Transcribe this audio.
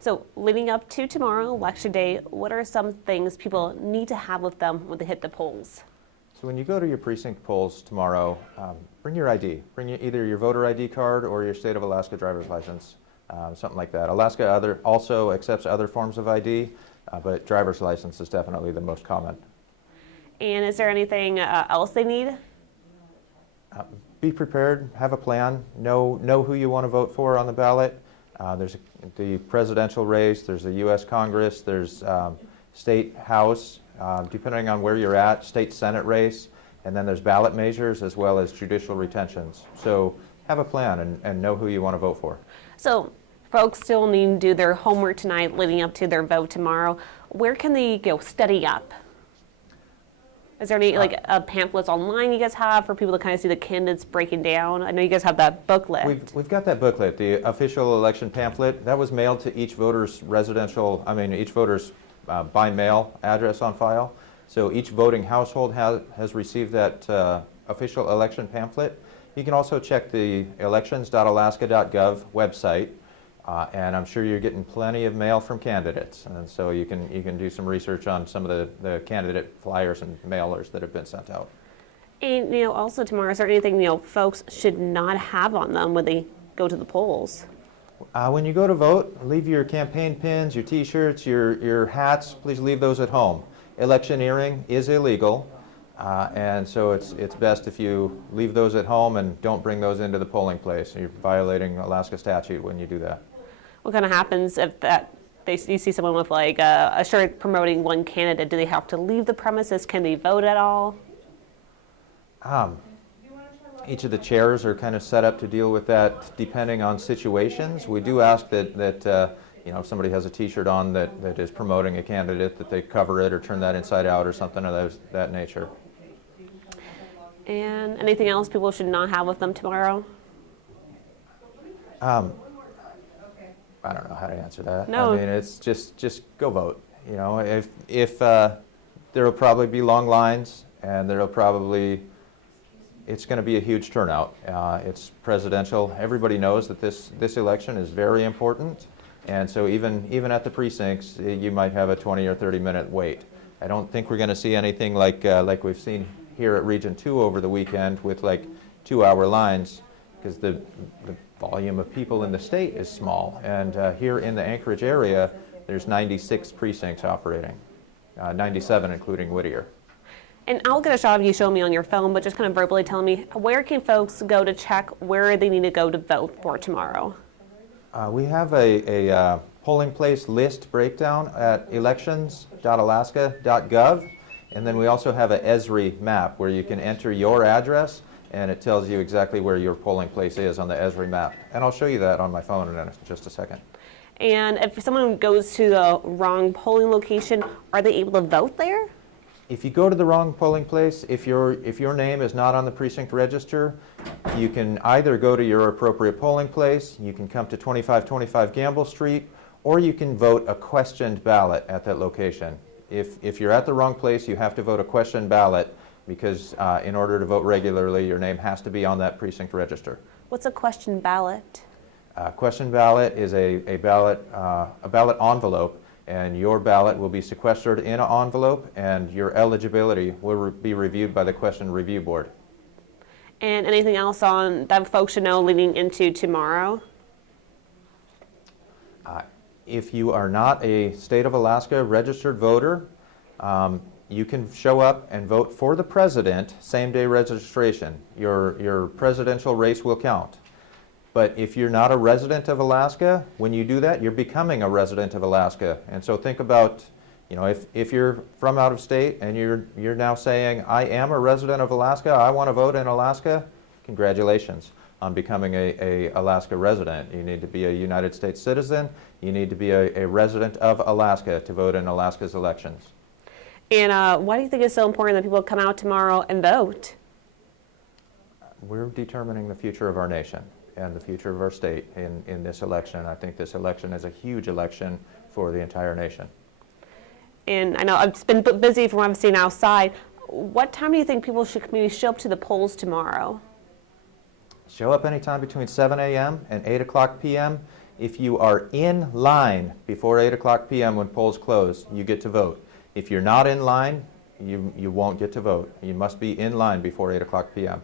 So leading up to tomorrow, Election Day, what are some things people need to have with them when they hit the polls? So when you go to your precinct polls tomorrow, bring your ID. Bring either your voter ID card or your state of Alaska driver's license, something like that. Alaska also accepts other forms of ID, but driver's license is definitely the most common. And is there anything else they need? Be prepared, have a plan, know who you want to vote for on the ballot. There's the presidential race, there's the U.S. Congress, there's state House, depending on where you're at, state Senate race, and then there's ballot measures as well as judicial retentions. So have a plan and know who you want to vote for. So folks still need to do their homework tonight leading up to their vote tomorrow. Where can they go study up? Is there any pamphlets online you guys have for people to kind of see the candidates breaking down? I know you guys have that booklet. We've got that booklet, the official election pamphlet. That was mailed to each voter's each voter's by mail address on file. So each voting household has received that official election pamphlet. You can also check the elections.alaska.gov website. And I'm sure you're getting plenty of mail from candidates, and so you can do some research on some of the candidate flyers and mailers that have been sent out. And also tomorrow, is there anything folks should not have on them when they go to the polls? When you go to vote, leave your campaign pins, your T-shirts, your hats. Please leave those at home. Electioneering is illegal, and so it's best if you leave those at home and don't bring those into the polling place. You're violating Alaska statute when you do that. What kind of happens if you see someone with a shirt promoting one candidate? Do they have to leave the premises? Can they vote at all? Each of the chairs are kind of set up to deal with that depending on situations. We do ask that if somebody has a T-shirt on that is promoting a candidate, that they cover it or turn that inside out or something of that nature. And anything else people should not have with them tomorrow? I don't know how to answer that. No. I mean, it's just go vote. If there will probably be long lines, and it's going to be a huge turnout. It's presidential. Everybody knows that this election is very important, and so even at the precincts, you might have a 20 or 30-minute wait. I don't think we're going to see anything like we've seen here at Region 2 over the weekend with 2-hour lines, because the volume of people in the state is small, and here in the Anchorage area there's 96 precincts operating, 97 including Whittier. And I'll get a shot of you showing me on your phone, but just kind of verbally tell me, where can folks go to check where they need to go to vote for tomorrow? We have a polling place list breakdown at elections.alaska.gov, and then we also have an ESRI map where you can enter your address and it tells you exactly where your polling place is on the ESRI map. And I'll show you that on my phone in just a second. And if someone goes to the wrong polling location, are they able to vote there? If you go to the wrong polling place, if your name is not on the precinct register, you can either go to your appropriate polling place, you can come to 2525 Gamble Street, or you can vote a questioned ballot at that location. If you're at the wrong place, you have to vote a questioned ballot, because in order to vote regularly, your name has to be on that precinct register. What's a questioned ballot? Questioned ballot is a ballot envelope, and your ballot will be sequestered in an envelope, and your eligibility will be reviewed by the Question Review Board. And anything else on that folks should know leading into tomorrow? If you are not a state of Alaska registered voter, you can show up and vote for the president, same-day registration. Your presidential race will count. But if you're not a resident of Alaska, when you do that, you're becoming a resident of Alaska. And so think about, if you're from out of state and you're now saying, I am a resident of Alaska, I want to vote in Alaska, congratulations on becoming a Alaska resident. You need to be a United States citizen. You need to be a resident of Alaska to vote in Alaska's elections. And why do you think it's so important that people come out tomorrow and vote? We're determining the future of our nation and the future of our state in this election. I think this election is a huge election for the entire nation. And I know it's been busy from what I'm seeing outside. What time do you think people should maybe show up to the polls tomorrow? Show up anytime between 7 a.m. and 8 o'clock p.m. If you are in line before 8 o'clock p.m. when polls close, you get to vote. If you're not in line, you won't get to vote. You must be in line before 8 o'clock p.m.